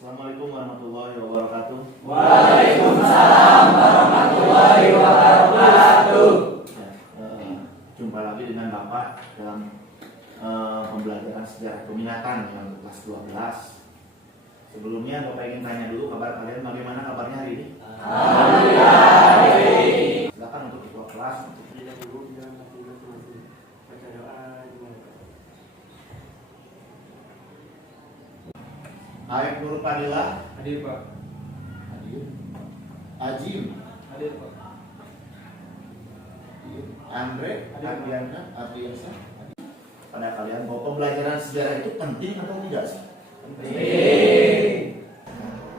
Assalamualaikum warahmatullahi wabarakatuh. Waalaikumsalam warahmatullahi wabarakatuh. Jumpa lagi dengan Bapak dalam pembelajaran sejarah peminatan yang kelas 12. Sebelumnya Bapak ingin tanya dulu kabar kalian, bagaimana kabarnya hari ini? Alhamdulillah. Silakan untuk ketua kelas untuk Tidak dulu jangan baca doa gimana? Aib Nur Fadilah, Hadir Pak. hadir. Ajim, Hadir Pak. hadir. Andre, Hadir, Pak. Ardiana, Ardiansa. Pada kalian bahwa pembelajaran sejarah itu penting atau tidak sih?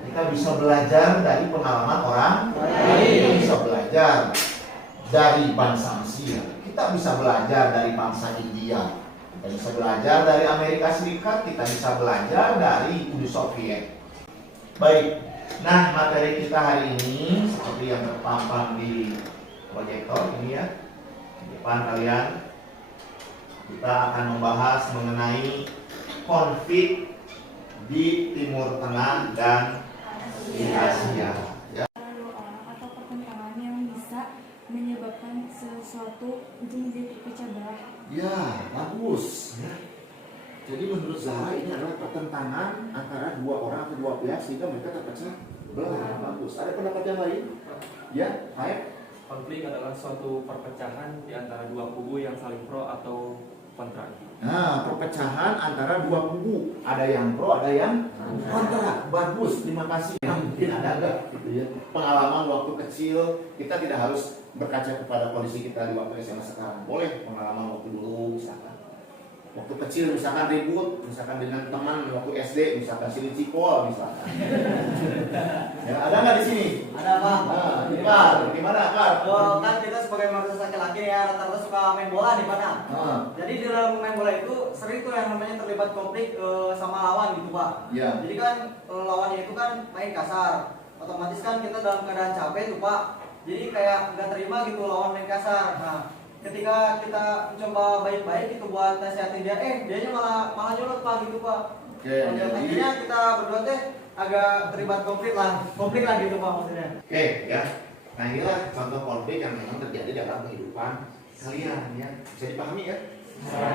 Kita bisa belajar dari pengalaman orang lain. Kita bisa belajar dari bangsa Asia. Kita bisa belajar dari bangsa India. Kita bisa belajar dari Amerika Serikat. Kita bisa belajar dari Uni Soviet. Baik. Nah, materi kita hari ini seperti yang terpampang di proyektor ini ya. Di depan kalian kita akan membahas mengenai konflik di Timur Tengah dan di Asia. Ya. Orang atau pertentangan yang bisa menyebabkan sesuatu menjadi terpecah belah. Ya, bagus. Ya. Jadi menurut Zahra ini adalah pertentangan antara dua orang atau dua pihak sehingga mereka terpecah belah. Bagus. Ada pendapat yang lain? Ya, baik. Konflik adalah suatu perpecahan di antara dua kubu yang saling pro atau kontra. Nah, perpecahan antara dua kubu. Ada yang pro, ada yang kontra. Bagus, terima kasih. Mungkin ada enggak gitu ya. Pengalaman waktu kecil, kita tidak harus berkaca kepada kondisi kita di waktu SMA sekarang. Boleh pengalaman waktu dulu misalkan. Waktu kecil misalkan ribut, misalkan dengan teman waktu SD, misalkan silih cikol misalkan. Ya, ada nggak di sini? Ada Pak. Nah, ini Kar, gimana Kar? Oh, kan kita sebagai manusia laki-laki ya rata-rata suka main bola di mana? Nah, Jadi di dalam main bola itu sering tuh yang namanya terlibat konflik sama lawan gitu Pak. ya. Jadi kan lawannya itu kan main kasar. Otomatis kan kita dalam keadaan capek tuh Pak. Jadi kayak nggak terima gitu lawan main kasar. Nah, ketika kita mencoba baik-baik itu buat nasihatin dia, dianya malah nyolot Pak gitu Pak. Oke, Dan jadi akhirnya kita berdua teh agak terlibat konflik lah gitu Pak maksudnya. oke ya. Nah, inilah contoh konflik yang memang terjadi dalam kehidupan kalian ya. Bisa dipahami ya?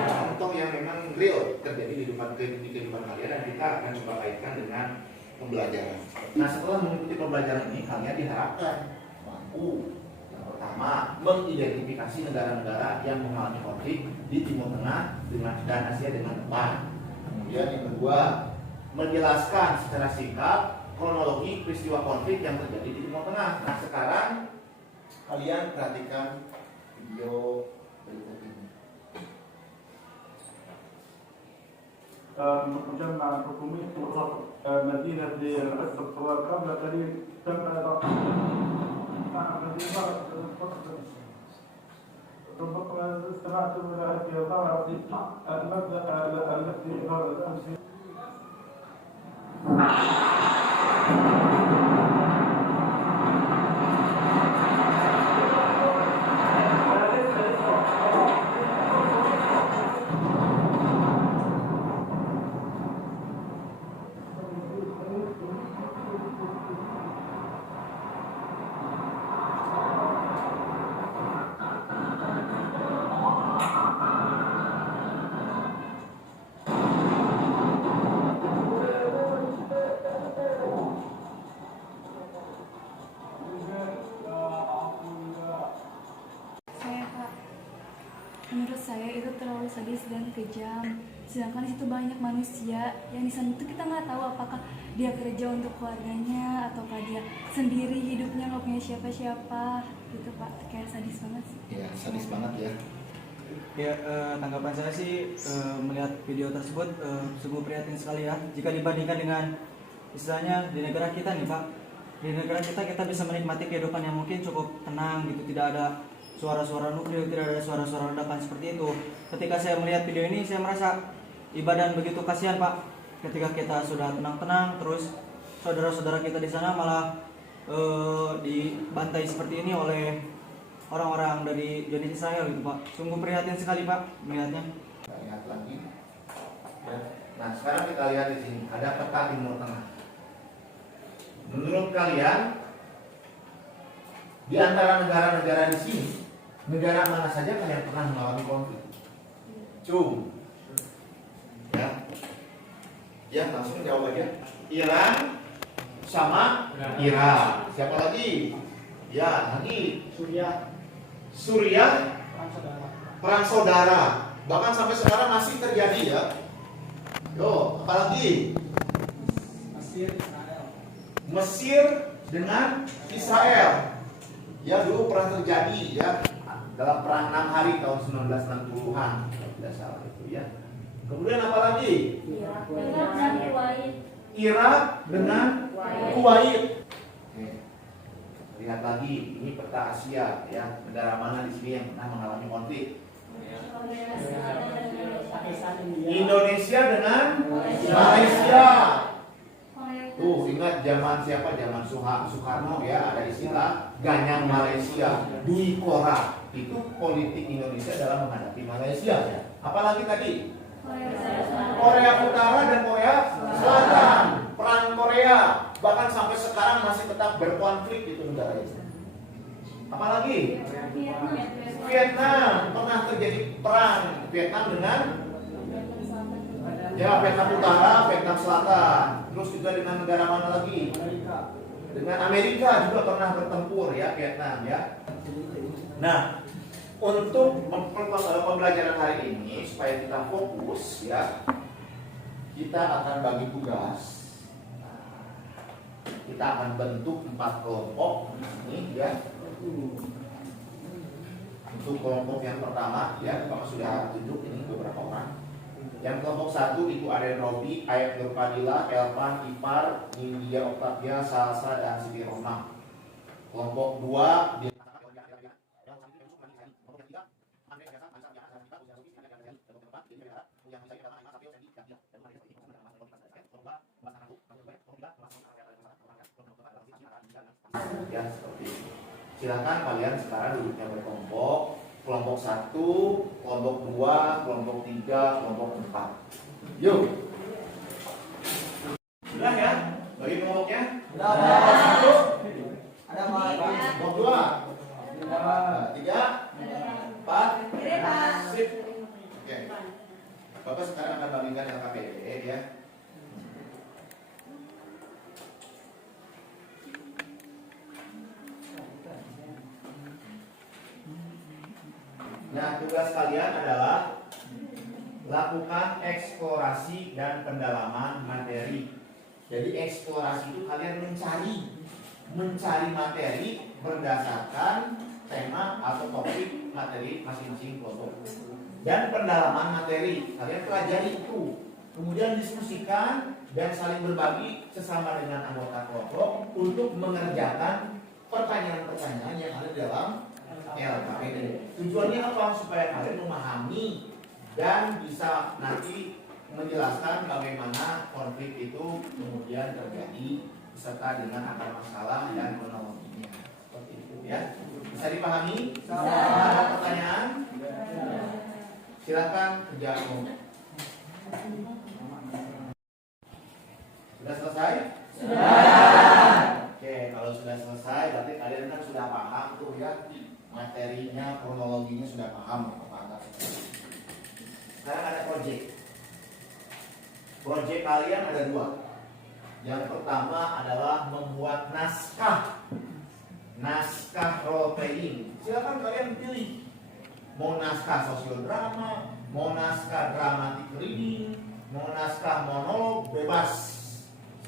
Contoh yang memang real terjadi di kehidupan kalian dan kita akan coba kaitkan dengan pembelajaran. Nah, setelah mengikuti pembelajaran ini kalian diharapkan mampu yang pertama mengidentifikasi negara-negara yang mengalami konflik di Timur Tengah dan Asia dengan tepat. Kemudian yang kedua, menjelaskan secara singkat kronologi peristiwa konflik yang terjadi di Timur Tengah. Nah, sekarang kalian perhatikan video berikut ini. مجمع حكومي وسط مدينة الأسد الطوال قبل قليل تم إضافة ربما استمعتم إلى هذه الظاهرة المبدأ التي ظهرت أمس. Menurut saya itu terlalu sadis dan kejam. Sedangkan di situ banyak manusia yang di sana itu kita nggak tahu apakah dia kerja untuk keluarganya ataukah dia sendiri hidupnya nggak punya siapa-siapa gitu Pak. Kayak sadis banget sih. Ya, sadis banget ya. Ya, tanggapan saya sih melihat video tersebut sungguh prihatin sekali ya. Jika dibandingkan dengan istilahnya di negara kita nih Pak, di negara kita bisa menikmati kehidupan yang mungkin cukup tenang gitu, tidak ada suara-suara nuklir, tidak ada suara-suara ledakan seperti itu. Ketika saya melihat video ini, saya merasa iba dan begitu kasihan Pak. Ketika kita sudah tenang-tenang, terus saudara-saudara kita di sana malah dibantai seperti ini oleh orang-orang dari jenis Israel gitu Pak. Sungguh prihatin sekali Pak melihatnya. Kita lihat lagi. Ya. Nah, sekarang kita lihat di sini ada peta Timur Tengah. menurut kalian di antara negara-negara di sini, negara mana saja kalian pernah mengalami konflik? Cum. Ya, langsung jawab aja. Iran sama Irak. Siapa lagi? Ya, lagi Suriah, perang saudara. Bahkan sampai sekarang masih terjadi ya. Yo, apalagi? Mesir dengan Israel. Ya, dulu pernah terjadi ya dalam perang 6 hari tahun 1960-an. Tidak salah itu ya. Kemudian apa lagi? Irak dengan Kuwait. Oke. Lihat lagi, ini peta Asia ya. Negara mana di sini yang pernah mengalami konflik? Indonesia dengan Malaysia. Tuh, ingat zaman siapa? Zaman Soekarno ya, ada istilah Ganyang Malaysia, Dwi Kora. Itu politik Indonesia dalam menghadapi Malaysia ya. Apalagi tadi? Korea Utara dan Korea Selatan. Perang Korea, bahkan sampai sekarang masih tetap berkonflik itu negara itu. Apalagi? Vietnam, pernah terjadi perang Vietnam dengan ya Vietnam Utara, Vietnam Selatan. Terus juga dengan negara mana lagi? Dengan Amerika juga pernah bertempur ya Vietnam ya. Nah, untuk pembelajaran hari ini supaya kita fokus ya, kita akan bagi tugas. Kita akan bentuk 4 kelompok ini ya. Untuk kelompok yang pertama ya, Bapak sudah tunjuk ini beberapa orang. Yang kelompok 1 itu Aden Robi, Ayat Nurpadila, Elvan, Ipar, India Octavia, Salsa dan Siti Roma. Kelompok 2 di ya, seperti itu. Silakan kalian sekarang duduknya berkelompok. Kelompok 1, kelompok 2, kelompok 3, kelompok 4. Yuk. Sudah ya? Bagi kelompoknya? Sudah. Satu. Ada Pak. Kelompok 2. 3. 4. Sip. Oke. Bapak sekarang akan bagikan LKPD ya. Nah, tugas kalian adalah lakukan eksplorasi dan pendalaman materi. Jadi eksplorasi itu kalian mencari materi berdasarkan tema atau topik materi masing-masing kelompok. Dan pendalaman materi kalian pelajari itu, kemudian diskusikan dan saling berbagi sesama dengan anggota kelompok untuk mengerjakan pertanyaan-pertanyaan yang ada dalam LKPD. Tujuannya apa? Supaya kalian memahami dan bisa nanti menjelaskan bagaimana konflik itu kemudian terjadi beserta dengan akar masalah dan kronologinya. Seperti itu ya. Bisa dipahami? Ada pertanyaan? Silakan kerja kelompok. Sudah selesai? Sudah. Oke, kalau sudah selesai berarti kalian kan sudah paham tuh ya. Materinya, kronologinya sudah paham apa. Sekarang ada project. Project kalian ada 2. Yang pertama adalah membuat naskah role playing. Silakan kalian pilih. Mau naskah sosiodrama, mau naskah dramatic reading, mau naskah monolog, bebas.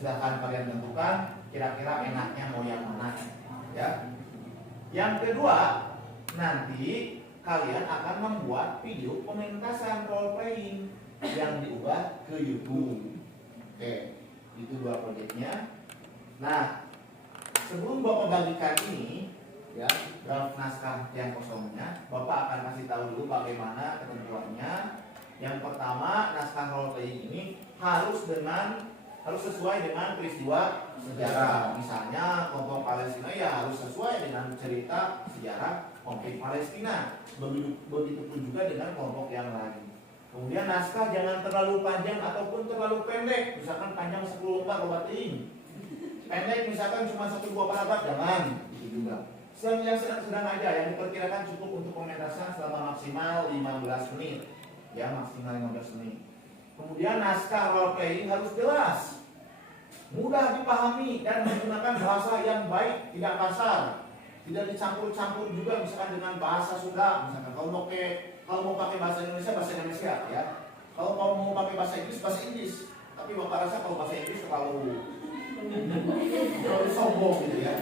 Silakan kalian tentukan kira-kira enaknya mau yang mana ya. Yang kedua, nanti kalian akan membuat video pementasan role playing yang diubah ke YouTube. Oke, itu 2 proyeknya. Nah, sebelum Bapak bagikan ini ya, draft naskah yang kosongnya, Bapak akan kasih tahu dulu bagaimana ketentuannya. Yang pertama, naskah role playing ini harus sesuai dengan peristiwa sejarah. Misalnya kelompok Palestina ya harus sesuai dengan cerita sejarah konflik Palestina. Begitu pun juga dengan kelompok yang lain. Kemudian naskah jangan terlalu panjang ataupun terlalu pendek. Misalkan panjang 10 lembar Bapak ting. Pendek misalkan cuma 1-2 paragraf, jangan itu juga. Yang sedang aja, yang diperkirakan cukup untuk pementasan selama maksimal 15 menit. Ya, maksimal 15 menit. Kemudian naskah role playing harus jelas, mudah dipahami dan menggunakan bahasa yang baik, tidak kasar, tidak dicampur-campur juga misalkan dengan bahasa Sunda. Misalkan kalau mau pakai bahasa Indonesia ya. Kalau mau pakai bahasa Inggris. Tapi Bapak rasa kalau bahasa Inggris terlalu sombong gitu ya.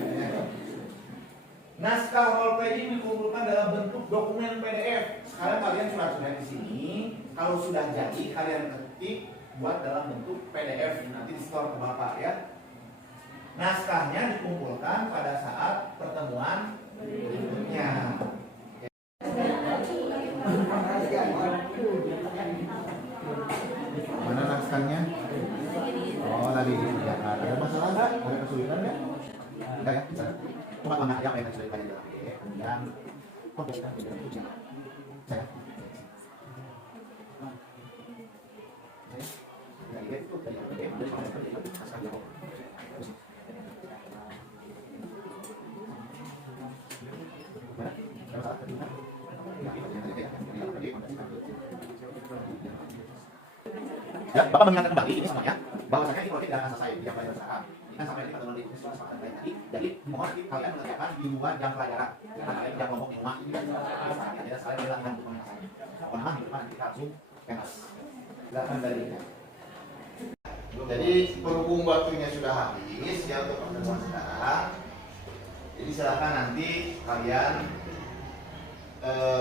Naskah role playing dikumpulkan dalam bentuk dokumen PDF. Sekarang kalian sudah di sini. Kalau sudah jadi kalian ketik buat dalam bentuk PDF, nanti di store ke Bapak ya. Naskahnya dikumpulkan pada saat pertemuan berikutnya. Mana naskahnya? Oh tadi ya, ada masalah nggak? Ada kesulitan nggak? Enggak ya? Bisa. Cuma mana yang kesulitan itu? Kemudian konteksnya saya. Ya, Bapak mengingatkan kembali ini semuanya bahwasanya ini proyek tidak akan selesai di jam pelajaran saat. Ini kan sampai nanti pertemuan di kesempatan lain tadi. Jadi mohon nanti kalian mengerjakan di luar jam pelajaran. Karena kalian jam kelompok di rumah. Tidak salah dilakukan pemanasannya. Pemahaman di depan kita langsung pentas. Silakan dari ini. Jadi berhubung waktunya sudah habis ya untuk pertemuan sekarang. Jadi silakan nanti kalian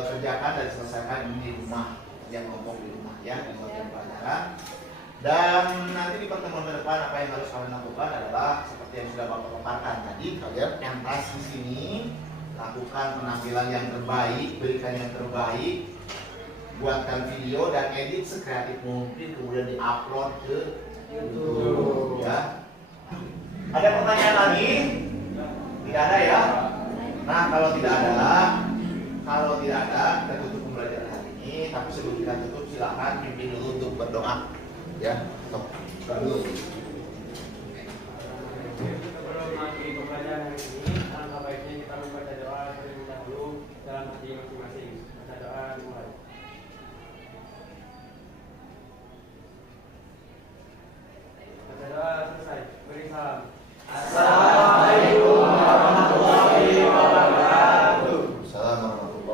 kerjakan dan selesaikan ini di rumah, yang kelompok di rumah ya di luar jam pelajaran. Dan nanti di pertemuan ke depan apa yang harus kalian lakukan adalah seperti yang sudah Bapak paparkan tadi, kalian pentas di sini, lakukan penampilan yang terbaik, berikan yang terbaik, buatkan video dan edit sekreatif mungkin, kemudian diupload ke YouTube ya. Ada pertanyaan lagi? Tidak ada ya? Nah kalau tidak ada, kita tutup pembelajaran hari ini. Tapi sebelum kita tutup, silakan pimpin dulu untuk berdoa. Ya, stop. Dulu. Sebelum mengakhiri pembelajaran hari ini, alangkah baiknya kita membaca doa terlebih dahulu dalam hati masing-masing. Baca doa dimulai. Baca doa selesai. Beri salam. Assalamualaikum warahmatullahi wabarakatuh. Assalamualaikum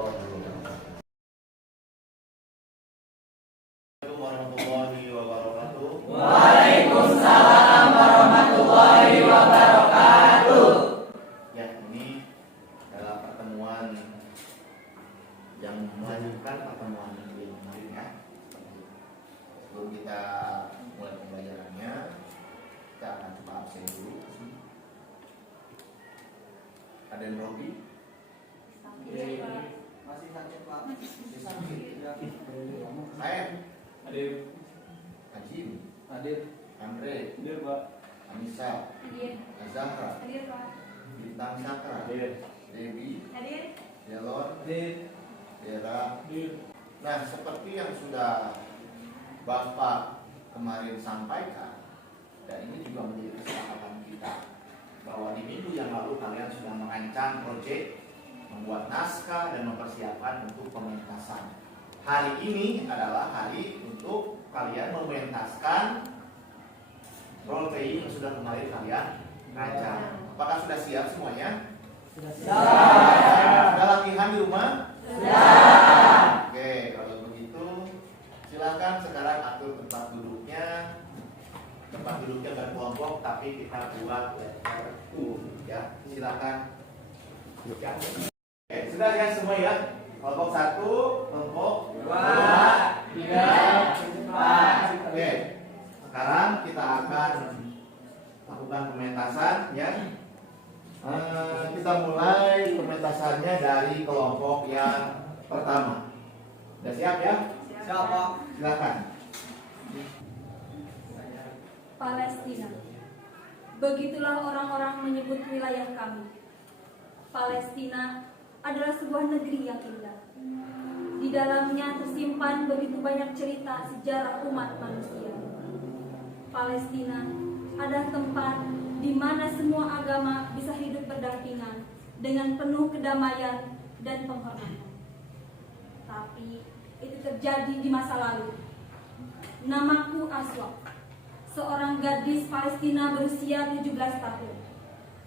warahmatullahi wabarakatuh. Waalaikumsalam warahmatullahi wabarakatuh. Ya, ini adalah pertemuan yang melanjutkan pertemuan yang kemarin ya. Sebelum kita mulai pembelajarannya, kita akan coba absen dulu. Ada yang Robi? Masih sakit Pak. Saya, Hadir. Hajim, Hadir. Andre, Hadir, Pak. Anissa, Hadir. Azahra, Hadir, Pak. Bintang Sakra, Hadir. Dewi, Hadir. Delon, Hadir. Dera. Hadir. Nah, seperti yang sudah Bapak kemarin sampaikan, dan ini juga menjadi kesepakatan kita, bahwa di minggu yang lalu kalian sudah merancang proyek, membuat naskah dan mempersiapkan untuk pementasan. Hari ini adalah hari untuk kalian mementaskan role playing yang sudah kemarin kalian rancang. Apakah sudah siap semuanya? Sudah latihan di rumah? Oke, kalau begitu silakan sekarang atur tempat duduknya. Tempat duduknya berkelompok tapi kita buat letter U ya. Silakan. Ya. Oke, sudah ya semua ya. Kelompok 1, kelompok 2, 3, 4. Oke. Sekarang kita akan lakukan pementasan ya. Kita mulai pementasannya dari kelompok yang pertama. Sudah siap ya? Siap Pak. Silakan. Palestina. Begitulah orang-orang menyebut wilayah kami. Palestina adalah sebuah negeri yang indah. Di dalamnya tersimpan begitu banyak cerita sejarah umat manusia. Palestina adalah tempat di mana semua agama bisa hidup berdampingan dengan penuh kedamaian dan penghormatan. Tapi itu terjadi di masa lalu. Namaku Aswa, seorang gadis Palestina berusia 17 tahun.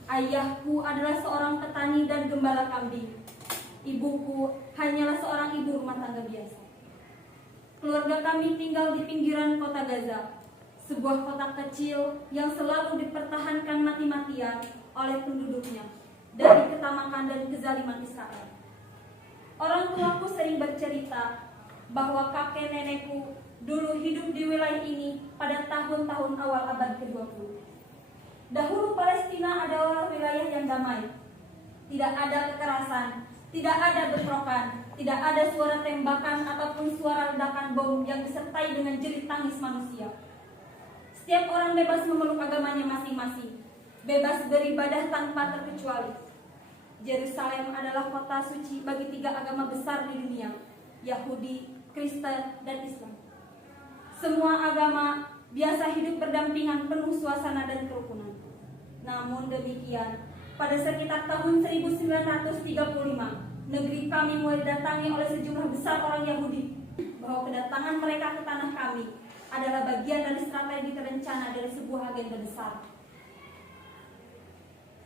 Ayahku adalah seorang petani dan gembala kambing. Ibuku hanyalah seorang ibu rumah tangga biasa. Keluarga kami tinggal di pinggiran kota Gaza, sebuah kota kecil yang selalu dipertahankan mati-matian oleh penduduknya dari ketamakan dan kezaliman Israel. Orang tuaku sering bercerita bahwa kakek nenekku dulu hidup di wilayah ini pada tahun-tahun awal abad ke-20. Dahulu Palestina adalah wilayah yang damai. Tidak ada kekerasan, tidak ada bentrokan, tidak ada suara tembakan ataupun suara ledakan bom yang disertai dengan jerit tangis manusia. Setiap orang bebas memeluk agamanya masing-masing, bebas beribadah tanpa terkecuali. Yerusalem adalah kota suci bagi 3 agama besar di dunia, Yahudi, Kristen, dan Islam. Semua agama biasa hidup berdampingan penuh suasana dan kerukunan. Namun demikian, pada sekitar tahun 1935, negeri kami mulai didatangi oleh sejumlah besar orang Yahudi, bahwa kedatangan mereka ke tanah kami adalah bagian dari strategi terencana dari sebuah agenda besar.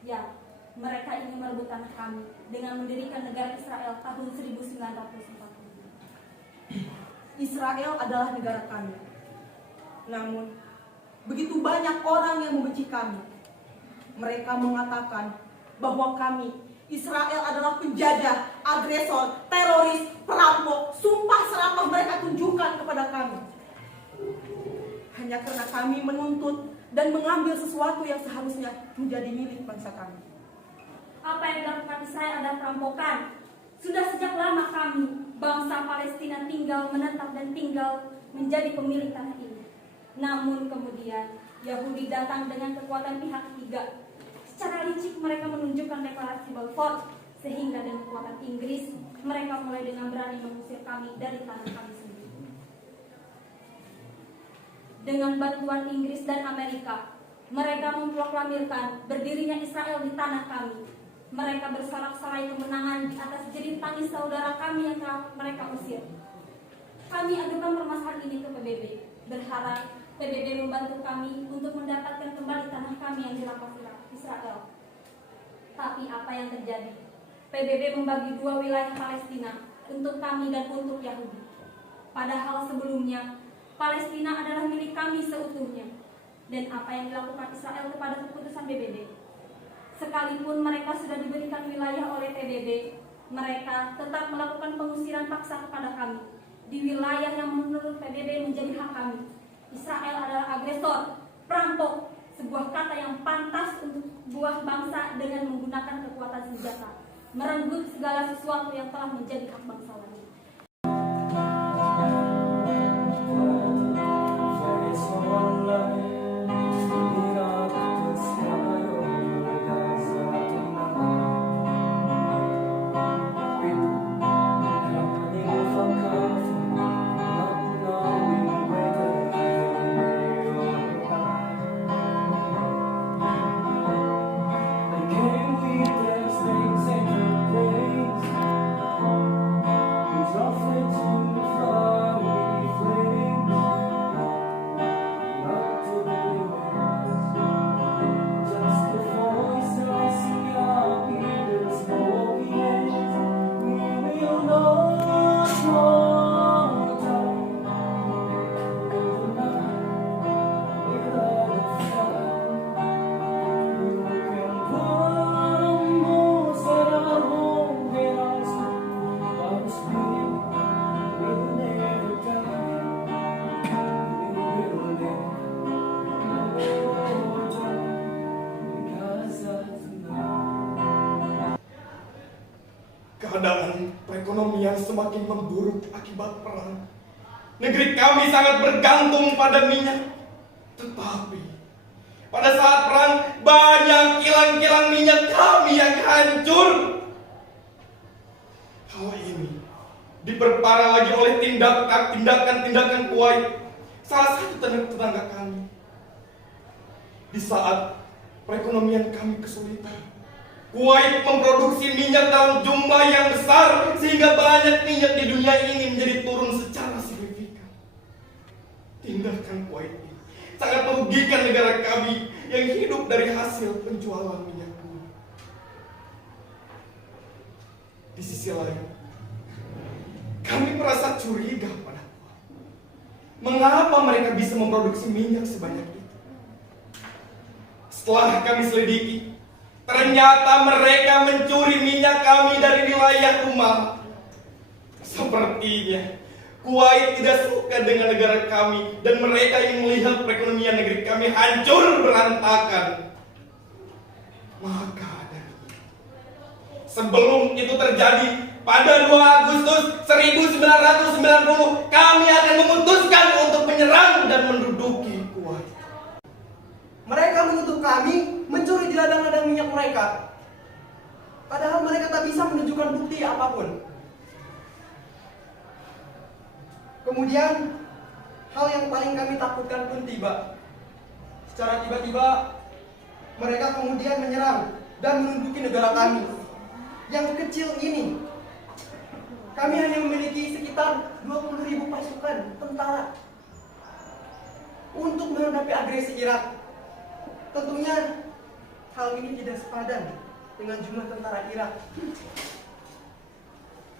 Ya, mereka ingin merebut tanah kami dengan mendirikan negara Israel tahun 1945. Israel adalah negara kami. Namun, begitu banyak orang yang membenci kami. Mereka mengatakan bahwa kami, Israel adalah penjajah, agresor, teroris, perampok. Sumpah serapah mereka tunjukkan kepada kami. Hanya karena kami menuntut dan mengambil sesuatu yang seharusnya menjadi milik bangsa kami. Apa yang dilakukan Israel adalah perampokan. Sudah sejak lama kami, bangsa Palestina, tinggal menetap dan tinggal menjadi pemilik tanah ini. Namun kemudian Yahudi datang dengan kekuatan pihak ketiga. Secara licik mereka menunjukkan deklarasi Balfour, sehingga dengan kekuatan Inggris mereka mulai dengan berani mengusir kami dari tanah kami sendiri. Dengan bantuan Inggris dan Amerika, mereka memproklamirkan berdirinya Israel di tanah kami. Mereka bersorak-sorai kemenangan di atas jerit tangis saudara kami yang telah mereka usir. Kami ajukan permasalahan ini ke PBB, berharap PBB membantu kami untuk mendapatkan kembali tanah kami yang dirampas Israel. Tapi apa yang terjadi? PBB membagi 2 wilayah Palestina untuk kami dan untuk Yahudi. Padahal sebelumnya Palestina adalah milik kami seutuhnya. Dan apa yang dilakukan Israel kepada keputusan PBB? Sekalipun mereka sudah diberikan wilayah oleh PBB, mereka tetap melakukan pengusiran paksa kepada kami di wilayah yang menurut PBB menjadi hak kami. Israel adalah agresor, perampok, sebuah kata yang pantas untuk buah bangsa dengan menggunakan kekuatan senjata, merenggut segala sesuatu yang telah menjadi hak bangsa lain. Keadaan perekonomian semakin memburuk akibat perang. Negeri kami sangat bergantung pada minyak. Tetapi pada saat perang banyak kilang-kilang minyak kami yang hancur. Hal ini diperparah lagi oleh tindakan-tindakan Kuwait, salah satu tetangga kami. Di saat perekonomian kami kesulitan. Kuwait memproduksi minyak dalam jumlah yang besar sehingga banyak minyak di dunia ini menjadi turun secara signifikan. Tindakan Kuwait ini sangat merugikan negara kami yang hidup dari hasil penjualan minyak bumi. Di sisi lain, kami merasa curiga pada Kuwait. Mengapa mereka bisa memproduksi minyak sebanyak itu? Setelah kami selidiki, ternyata mereka mencuri minyak kami dari wilayah rumah. Sepertinya Kuwait tidak suka dengan negara kami dan mereka ingin melihat perekonomian negeri kami hancur berantakan. Maka dari itu, sebelum itu terjadi, pada 2 Agustus 1990 kami akan memutuskan untuk menyerang dan menduduki Kuwait. Mereka menuduh kami mencuri di ladang-ladang minyak mereka. Padahal mereka tak bisa menunjukkan bukti apapun. Kemudian, hal yang paling kami takutkan pun tiba. Secara tiba-tiba, mereka kemudian menyerang dan menduduki negara kami yang kecil ini. Kami hanya memiliki sekitar 20.000 pasukan tentara untuk menghadapi agresi Irak. Tentunya hal ini tidak sepadan dengan jumlah tentara Irak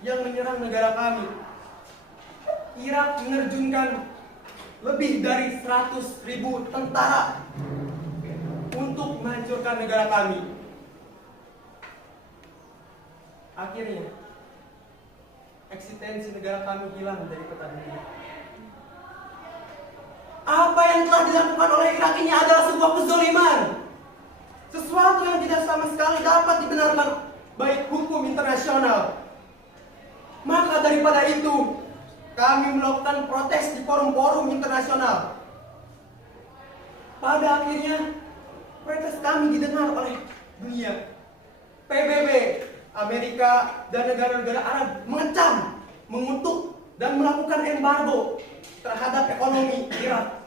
yang menyerang negara kami. Irak menerjunkan lebih dari 100.000 tentara untuk menghancurkan negara kami. Akhirnya, eksistensi negara kami hilang dari peta dunia. Apa yang telah dilakukan oleh Irak ini adalah sebuah kezaliman. Sesuatu yang tidak sama sekali dapat dibenarkan baik hukum internasional. Maka daripada itu, kami melakukan protes di forum-forum internasional. Pada akhirnya, protes kami didengar oleh dunia. PBB, Amerika, dan negara-negara Arab mengecam, mengutuk, dan melakukan embargo terhadap ekonomi Irak.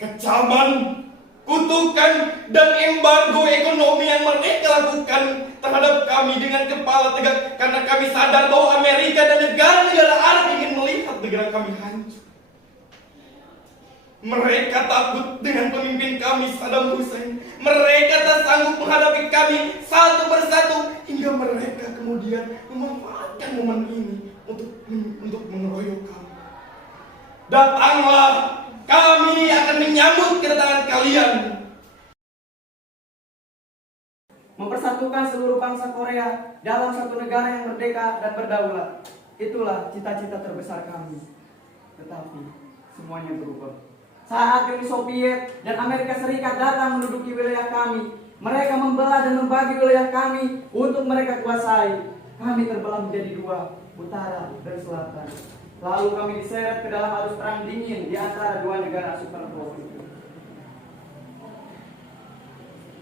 Kecaman, kutukan, dan embargo ekonomi yang mereka lakukan terhadap kami dengan kepala tegak karena kami sadar bahwa Amerika dan negara-negara Arab ingin melihat negara kami hancur. Mereka takut dengan pemimpin kami Saddam Hussein. Mereka tak sanggup menghadapi kami satu persatu hingga mereka kemudian memanfaatkan momen ini untuk mengeroyok kami. Datanglah, kami akan menyambut kedatangan kalian. Mempersatukan seluruh bangsa Korea dalam satu negara yang merdeka dan berdaulat. Itulah cita-cita terbesar kami. Tetapi semuanya berubah. Saat Uni Soviet dan Amerika Serikat datang menduduki wilayah kami, mereka membelah dan membagi wilayah kami untuk mereka kuasai. Kami terbelah menjadi 2, utara dan selatan. Lalu kami diseret ke dalam arus perang dingin di antara 2 negara superpower.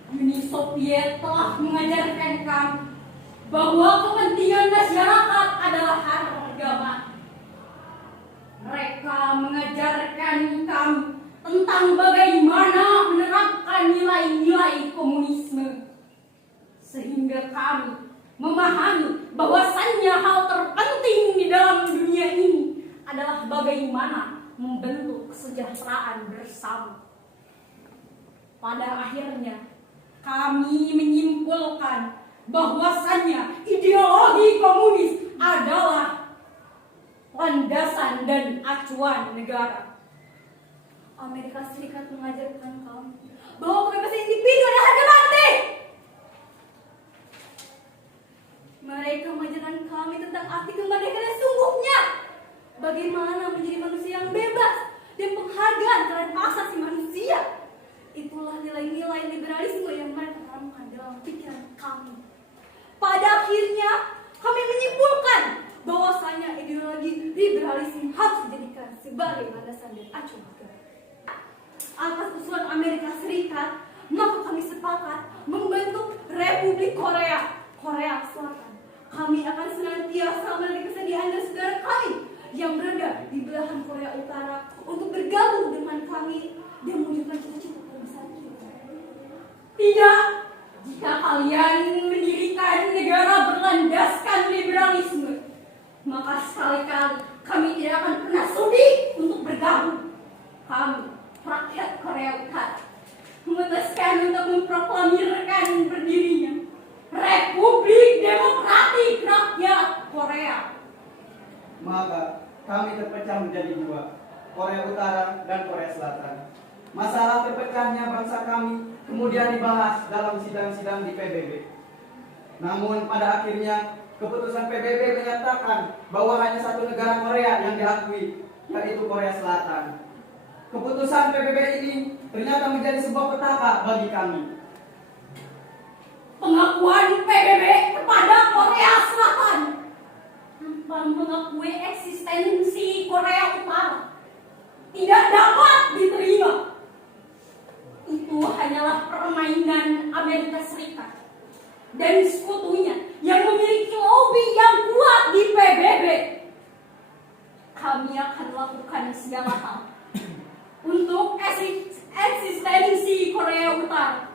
Uni Soviet telah mengajarkan kami bahwa kepentingan masyarakat adalah harga. Mereka mengajarkan kami tentang bagaimana menerapkan nilai-nilai komunisme, sehingga kami memahami bahwasannya hal terpenting di dalam dunia ini adalah bagaimana membentuk kesejahteraan bersama. Pada akhirnya, kami menyimpulkan bahwasannya ideologi komunis adalah landasan dan acuan negara. Amerika Serikat mengajarkan kami bahwa kebebasan individu adalah harga mati. Mereka mengajarkan kami tentang arti kemerdekaan yang sungguhnya. Bagaimana menjadi manusia yang bebas dan penghargaan terhadap hak asasi manusia. Itulah nilai-nilai liberalisme yang mereka tanamkan dalam pikiran kami. Pada akhirnya, kami menyimpulkan bahwasanya ideologi liberalisme harus dijadikan sebagai landasan dan acuan negara. Atas usulan Amerika Serikat, maka kami sepakat membentuk Republik Korea Selatan. Kami akan senantiasa menarik kesediaan dan saudara kami yang berada di belahan Korea Utara untuk bergabung dengan kami dan mewujudkan cita-cita terbesar kita. Tidak. Jika kalian mendirikan negara berlandaskan liberalisme, maka sekali-kali kami tidak akan pernah sudi untuk bergabung. Kami, rakyat Korea Utara, memutuskan untuk memproklamirkan berdirinya Republik Demokratik Rakyat Korea. Maka kami terpecah menjadi dua, Korea Utara dan Korea Selatan. Masalah terpecahnya bangsa kami kemudian dibahas dalam sidang-sidang di PBB. Namun pada akhirnya keputusan PBB menyatakan bahwa hanya satu negara Korea yang diakui, yaitu Korea Selatan. Keputusan PBB ini ternyata menjadi sebuah petaka bagi kami. Pengakuan PBB kepada Korea Selatan tanpa mengakui eksistensi Korea Utara tidak dapat diterima. Itu hanyalah permainan Amerika Serikat dan sekutunya yang memiliki lobby yang kuat di PBB. Kami akan lakukan segala hal untuk eksistensi Korea Utara.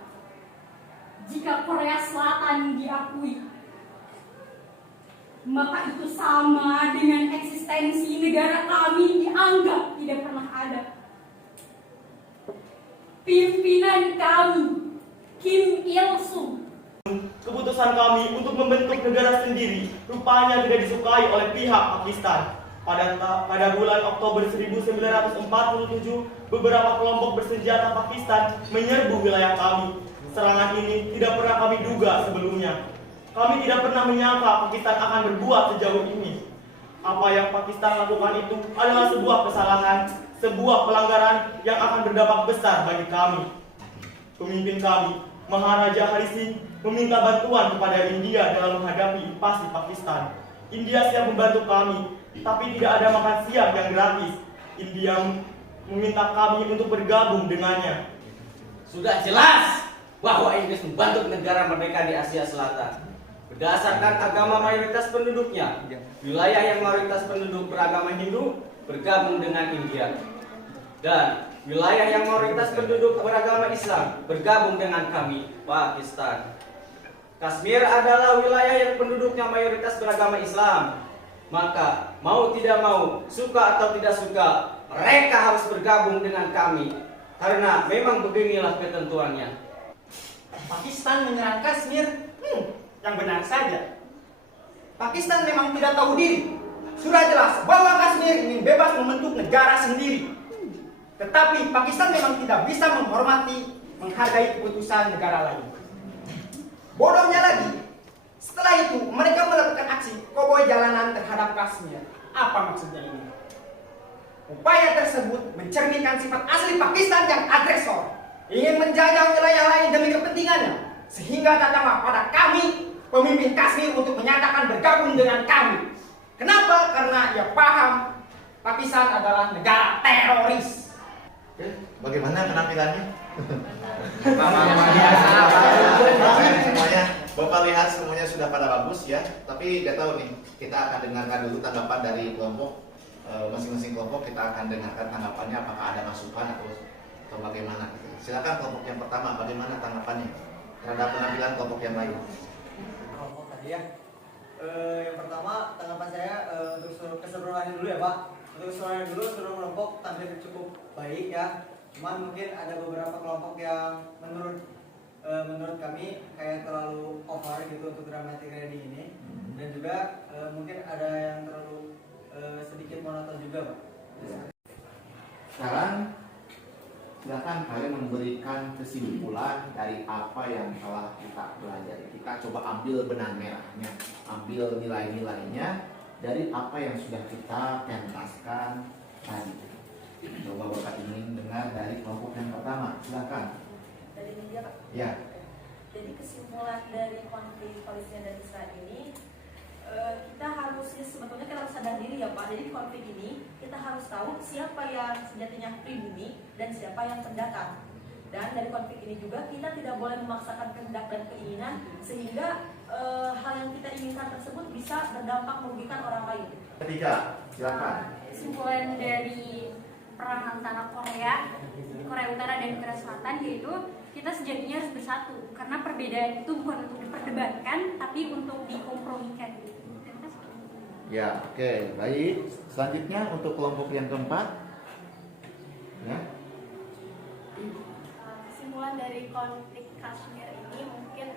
Jika Korea Selatan diakui, maka itu sama dengan eksistensi negara kami dianggap tidak pernah ada. Pimpinan kami, Kim Il-sung, Keputusan kami untuk membentuk negara sendiri rupanya tidak disukai oleh pihak Pakistan. Pada bulan Oktober 1947, beberapa kelompok bersenjata Pakistan menyerbu wilayah kami. Serangan ini tidak pernah kami duga sebelumnya. Kami tidak pernah menyangka Pakistan akan berbuat sejauh ini. Apa yang Pakistan lakukan itu adalah sebuah kesalahan, sebuah pelanggaran yang akan berdampak besar bagi kami. Pemimpin kami, Maharaja Hari Singh, meminta bantuan kepada India dalam menghadapi invasi Pakistan. India siap membantu kami, tapi tidak ada makan siang yang gratis. India meminta kami untuk bergabung dengannya. Sudah jelas bahwa Inggris membantu negara mereka di Asia Selatan. Berdasarkan agama mayoritas penduduknya, wilayah yang mayoritas penduduk beragama Hindu bergabung dengan India. Dan wilayah yang mayoritas penduduk beragama Islam bergabung dengan kami, Pakistan. Kashmir adalah wilayah yang penduduknya mayoritas beragama Islam. Maka mau tidak mau, suka atau tidak suka, mereka harus bergabung dengan kami. Karena memang beginilah ketentuannya. Pakistan menyerang Kashmir? Yang benar saja. Pakistan memang tidak tahu diri. Sudah jelas bahwa Kashmir ingin bebas membentuk negara sendiri. Tetapi Pakistan memang tidak bisa menghormati, menghargai keputusan negara lain. Bodohnya lagi, setelah itu mereka melakukan aksi koboi jalanan terhadap Kashmir. Apa maksudnya ini? Upaya tersebut mencerminkan sifat asli Pakistan yang agresor, ingin menjajah wilayah lain demi kepentingannya, sehingga datanglah pada kami, pemimpin Kashmir, untuk menyatakan bergabung dengan kami. Kenapa? Karena ia paham Pakistan adalah negara teroris. Oke, bagaimana penampilannya? Semuanya, Bapak lihat semuanya sudah pada bagus ya. Tapi gak tahu nih, kita akan dengarkan dulu tanggapan dari kelompok. Masing-masing kelompok kita akan dengarkan tanggapannya, apakah ada masukan atau bagaimana. Silakan kelompok yang pertama, bagaimana tanggapannya terhadap penampilan kelompok yang lain? Kelompok tadi ya. Yang pertama tanggapan saya untuk keseluruhannya dulu ya Pak. Untuk keseluruhannya dulu, seluruh kelompok tampil cukup baik ya. Cuman mungkin ada beberapa kelompok yang menurut kami kayak terlalu over gitu untuk dramatic ready ini. Dan juga mungkin ada yang terlalu sedikit monoton juga Pak. Sekarang silakan kalian memberikan kesimpulan dari apa yang telah kita pelajari. Kita coba ambil benang merahnya, ambil nilai-nilainya dari apa yang sudah kita pentaskan tadi. Coba Bapak ingin dengar dari kelompok yang pertama, silakan. Dari media Pak? Ya. Jadi kesimpulan dari konflik Palestina dan Israel ini, kita harusnya sebetulnya kita harus sadar diri ya Pak. Jadi konflik ini kita harus tahu siapa yang sejatinya pribumi dan siapa yang pendatang. Dan dari konflik ini juga kita tidak boleh memaksakan kehendak dan keinginan sehingga hal yang kita inginkan tersebut bisa berdampak merugikan orang lain. Ketiga, silakan. Kesimpulan dari perang antara Korea Korea Utara dan Korea Selatan, yaitu kita sejatinya harus bersatu karena perbedaan itu bukan untuk diperdebatkan tapi untuk dikompromikan. Terima kasih. Ya, oke, baik. Selanjutnya untuk kelompok yang keempat. Ya. Kesimpulan dari konflik Kashmir ini mungkin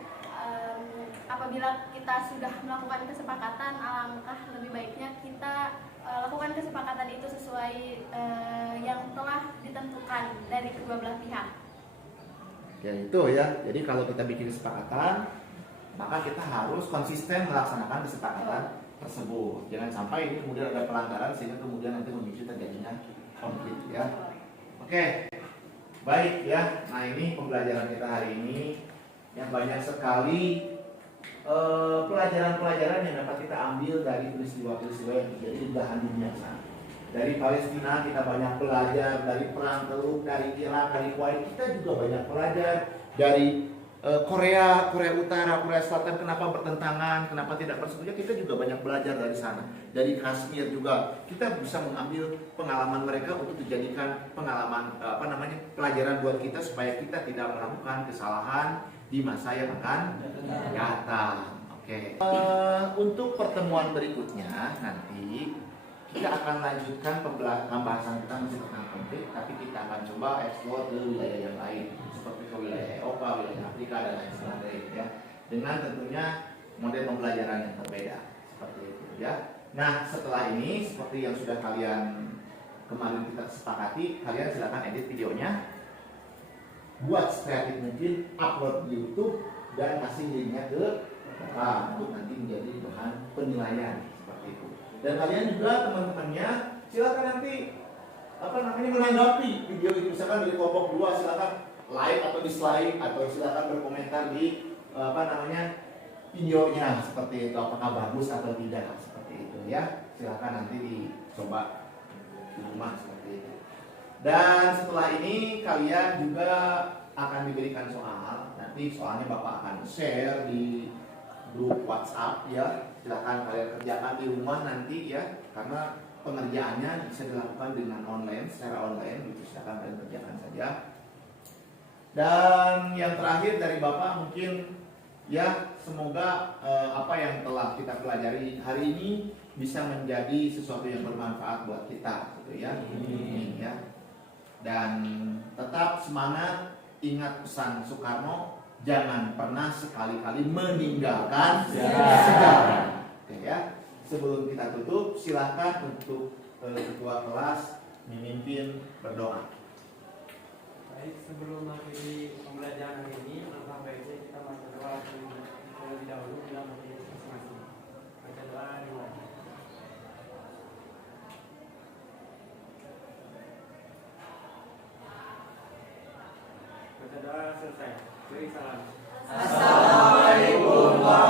apabila kita sudah melakukan kesepakatan, alangkah lebih baiknya kita lakukan kesepakatan itu sesuai yang telah ditentukan dari kedua belah pihak. Ya itu ya. Jadi kalau kita bikin kesepakatan, maka kita harus konsisten melaksanakan kesepakatan tersebut. Jangan sampai ini kemudian ada pelanggaran sehingga kemudian nanti memicu terjadinya konflik ya. Oke. Baik ya. Nah, ini pembelajaran kita hari ini yang banyak sekali pelajaran-pelajaran yang dapat kita ambil dari peristiwa-peristiwa yang terjadi di belahan dunia sana. Dari Palestina kita banyak belajar, dari perang Teluk, dari Irak, dari Kuwait kita juga banyak belajar, dari Korea Utara, Korea Selatan kenapa bertentangan, kenapa tidak bersekutu, kita juga banyak belajar dari sana. Dari Kashmir juga kita bisa mengambil pengalaman mereka untuk dijadikan pengalaman pelajaran buat kita supaya kita tidak melakukan kesalahan di masa yang akan datang. Oke. Untuk pertemuan berikutnya nanti kita akan lanjutkan pembahasan kita masih tentang konflik, tapi kita akan coba eksplor ke wilayah yang lain seperti ke wilayah Eropa, wilayah Afrika dan lain sebagainya ya. Dengan tentunya model pembelajaran yang berbeda seperti itu ya. Nah, setelah ini seperti yang sudah kalian kemarin kita sepakati, kalian silakan edit videonya, buat kreatif mungkin, upload di YouTube dan kasih linknya ke Bapak untuk nanti menjadi bahan penilaian seperti itu. Dan kalian juga teman-temannya silakan nanti menanggapi video itu, misalkan dari kelompok 2 silakan like atau dislike atau silakan berkomentar di videonya seperti itu, apakah bagus atau tidak seperti itu ya. Silakan nanti dicoba di rumah seperti itu. Dan setelah ini kalian juga akan diberikan soal. Nanti soalnya Bapak akan share di grup WhatsApp ya. Silakan kalian kerjakan di rumah nanti ya, karena pengerjaannya bisa dilakukan dengan online, secara online gitu. Silakan kalian kerjakan saja. Dan yang terakhir dari Bapak mungkin ya, semoga apa yang telah kita pelajari hari ini bisa menjadi sesuatu yang bermanfaat buat kita gitu ya. Ini ya. Dan tetap semangat, ingat pesan Soekarno, jangan pernah sekali-kali meninggalkan sejarah. Oke ya. Sebelum kita tutup, silahkan untuk ketua kelas memimpin berdoa. Baik, sebelum mengakhiri pembelajaran hari ini, alangkah baiknya kita baca doa terlebih dahulu dalam hati masing-masing. Baca doa dimulai. Baca doa selesai. Beri salam. Assalamualaikum warahmatullahi